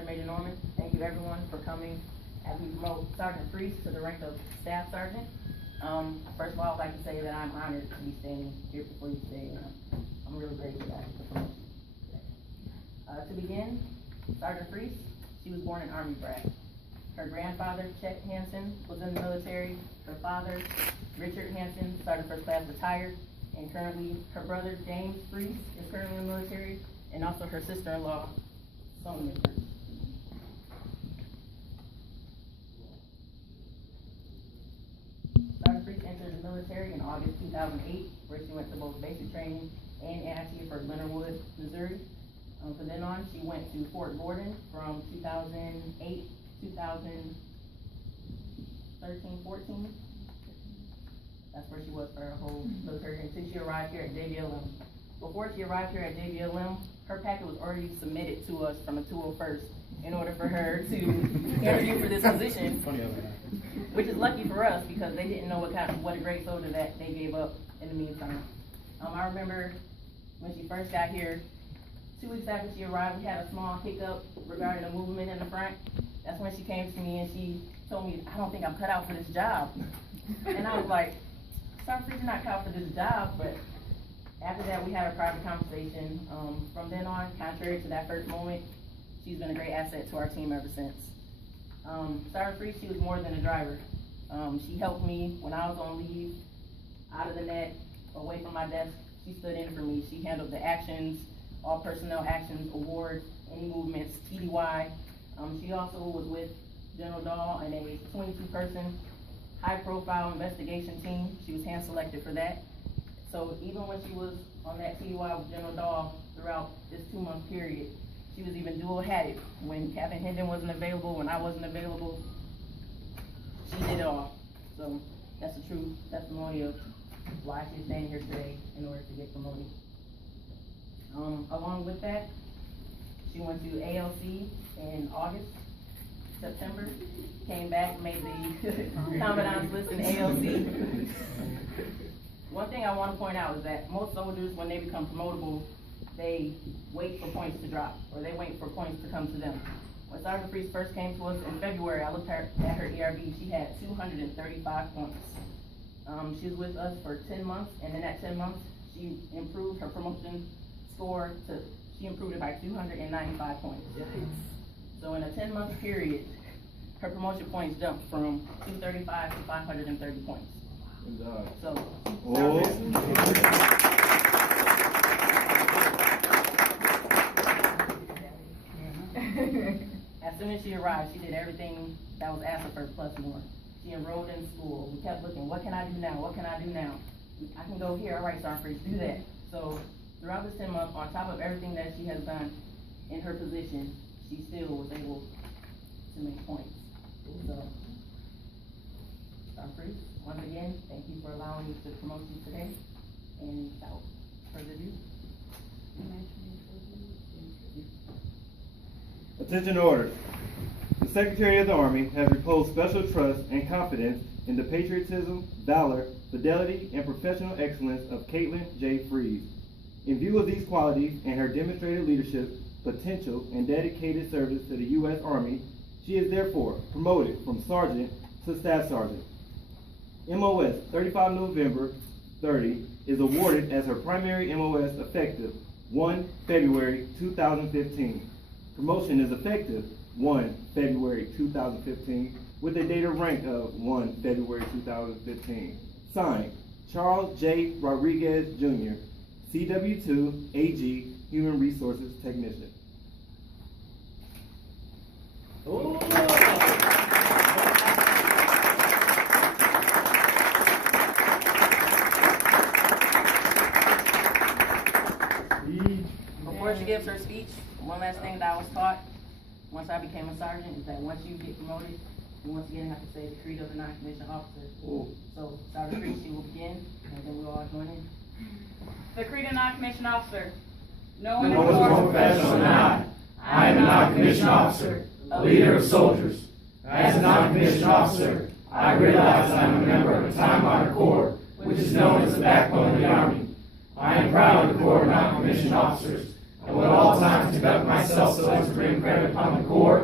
Sergeant Major Norman. Thank you everyone for coming as we promote Sergeant Freese to the rank of Staff Sergeant. First of all, I'd like to say that I'm honored to be standing here before you today, and I'm really grateful for the promotion. To begin, Sergeant Freese, she was born an Army brat. Her grandfather, Chet Hansen, was in the military. Her father, Richard Hansen, Sergeant First Class retired, and currently her brother, James Freese, is currently in the military, and also her sister-in-law, Sonia Freese. Sergeant Freese entered the military in August 2008, where she went to both basic training and AIT for Leonard Wood, Missouri. From then on, she went to Fort Gordon from 2008, 2013, 14. That's where she was for her whole military until she arrived here at JBLM. Before she arrived here at JBLM, her packet was already submitted to us from a 201st in order for her to interview for this position, which is lucky for us because they didn't know what a great soldier that they gave up in the meantime. I remember when she first got here, 2 weeks after she arrived, we had a small hiccup regarding the movement in the front. That's when she came to me and she told me, I don't think I'm cut out for this job. And I was like, sorry, you're not cut out for this job. But after that, we had a private conversation. From then on, contrary to that first moment, she's been a great asset to our team ever since. Sergeant Freese, she was more than a driver. She helped me when I was on leave, out of the net, away from my desk. She stood in for me. She handled the actions, all personnel actions, awards, any movements, TDY. She also was with General Dahl in a 22-person high-profile investigation team. She was hand-selected for that. So even when she was on that TDY with General Dahl throughout this 2-month period, she was even dual-hatted. When Captain Hendon wasn't available, when I wasn't available, she did it all. So that's a true testimony of why she's standing here today in order to get promoted. Along with that, she went to ALC in August, September, came back, made the commandant's list in ALC. One thing I want to point out is that most soldiers, when they become promotable, they wait for points to drop, or they wait for points to come to them. When Sergeant Freese first came to us in February, I looked at her ERB, she had 235 points. She was with us for 10 months, and in that 10 months, she improved her promotion score she improved it by 295 points. So in a 10-month period, her promotion points jumped from 235 to 530 points. So, as soon as she arrived, she did everything that was asked of her plus more. She enrolled in school. We kept looking, what can I do now? What can I do now? I can go here, all right, Sergeant Freese, do that. So throughout this 10 months, on top of everything that she has done in her position, she still was able to make points. So, Sergeant Freese, once again, thank you for allowing me to promote you today. And without further ado, attention orders. The Secretary of the Army has reposed special trust and confidence in the patriotism, valor, fidelity, and professional excellence of Caitlin J. Freese. In view of these qualities and her demonstrated leadership, potential, and dedicated service to the U.S. Army, she is therefore promoted from Sergeant to Staff Sergeant. MOS 35 November 30 is awarded as her primary MOS effective 1 February 2015. Promotion is effective 1 February 2015 with a date of rank of 1 February 2015. Signed, Charles J. Rodriguez, Jr., CW2 AG, Human Resources Technician. Before she gives her speech, one last thing that I was taught once I became a sergeant is that once you get promoted, you once again have to say the creed of the non-commissioned officer. So Sergeant Freese, she will begin, and then we'll all join in. The creed of non-commissioned officer. Knowing No more professional than I am a non-commissioned officer, a leader of soldiers. As a non-commissioned officer, I realize I am a member of a time-honored corps, which is known as the backbone of the Army. I am proud of the Corps of non-commissioned officers, and will at all times conduct myself so as to bring credit upon the Corps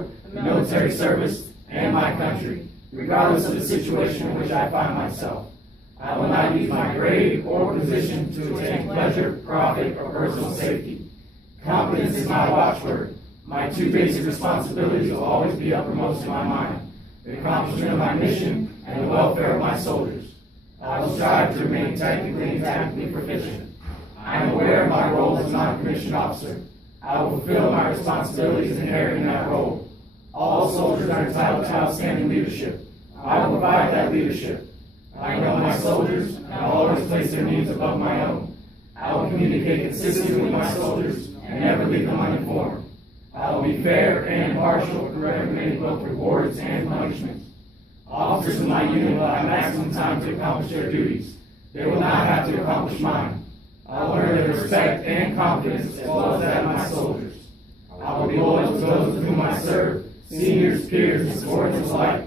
military service and my country, regardless of the situation in which I find myself. I will not use my grade or position to attain pleasure, profit, or personal safety. Competence is my watchword. My two basic responsibilities will always be uppermost in my mind: the accomplishment of my mission and the welfare of my soldiers. I will strive to remain technically and tactically proficient. I am aware of my role as a non-commissioned officer. I will fulfill my responsibilities inherent in that role. All soldiers are entitled to outstanding leadership. I will provide that leadership. I know my soldiers, and I will always place their needs above my own. I will communicate consistently with my soldiers and never leave them uninformed. I will be fair and impartial in recommending both rewards and punishments. Officers in my unit will have maximum time to accomplish their duties. They will not have to accomplish mine. I will earn their respect and confidence as well as that of my soldiers. I will be loyal to those with whom I serve, seniors, peers, and subordinates alike.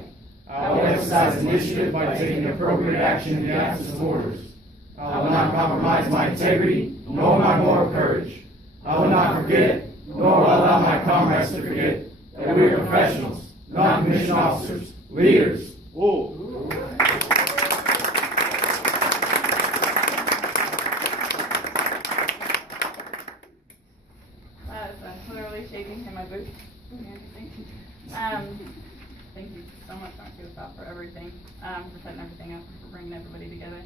I will exercise initiative by taking appropriate action in the absence of orders. I will not compromise my integrity nor my moral courage. I will not forget, nor will I allow my comrades to forget, that we are professionals, non-commissioned officers, leaders. Whoa. Literally shaking in my boots. Thank you so much, Dr. Gustaf, for everything, for setting everything up, for bringing everybody together.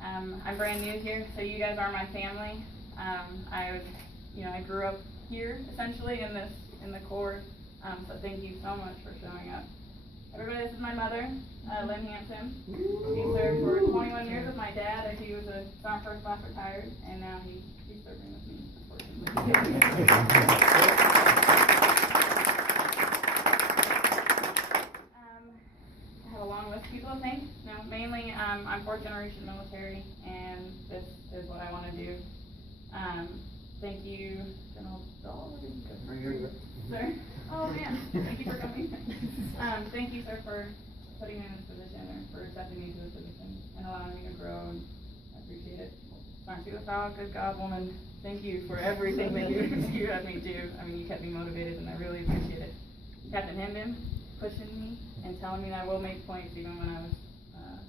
I'm brand new here, so you guys are my family. I grew up here essentially in the Corps. So thank you so much for showing up. Everybody, this is my mother, Lynn Hanson. She served for 21 years with my dad as he was a Sergeant First Class retired, and now he's serving with me, unfortunately. I have a long list of people to thank. No, mainly, I'm fourth generation military, and this is what I want to do. Thank you, General Dahl. Sir? Oh man, thank you for coming. Thank you, sir, for putting me in this position, or for accepting me to this position and allowing me to grow, and I appreciate it. Sergeant Gustaf, good God, woman, thank you for everything that you had me do. I mean, you kept me motivated, and I really appreciate it. Captain Hendon, pushing me and telling me that I will make points even when I was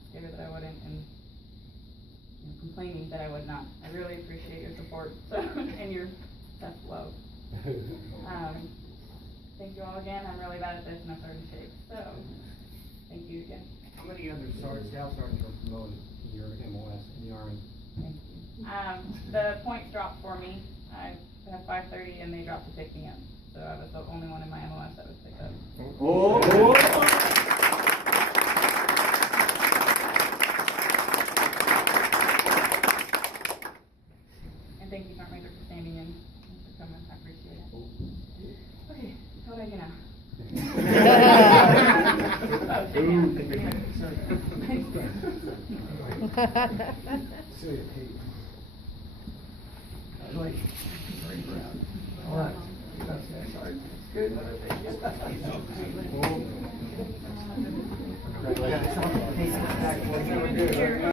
scared that I wouldn't, and complaining that I would not. I really appreciate your support and your self-love. Thank you all again. I'm really bad at this and I'm starting to shake. So, thank you again. How many other sergeants, staff sergeants are promoted in your MOS in the Army? Thank you. The points dropped for me. I had 530 and they dropped to pick me up. So I was the only one in my MOS that was picked up. Oh. And thank you, Sergeant Major, for standing in and for coming. I appreciate it. Okay, how do I get out? Oh, shake All right. Good. Congratulations.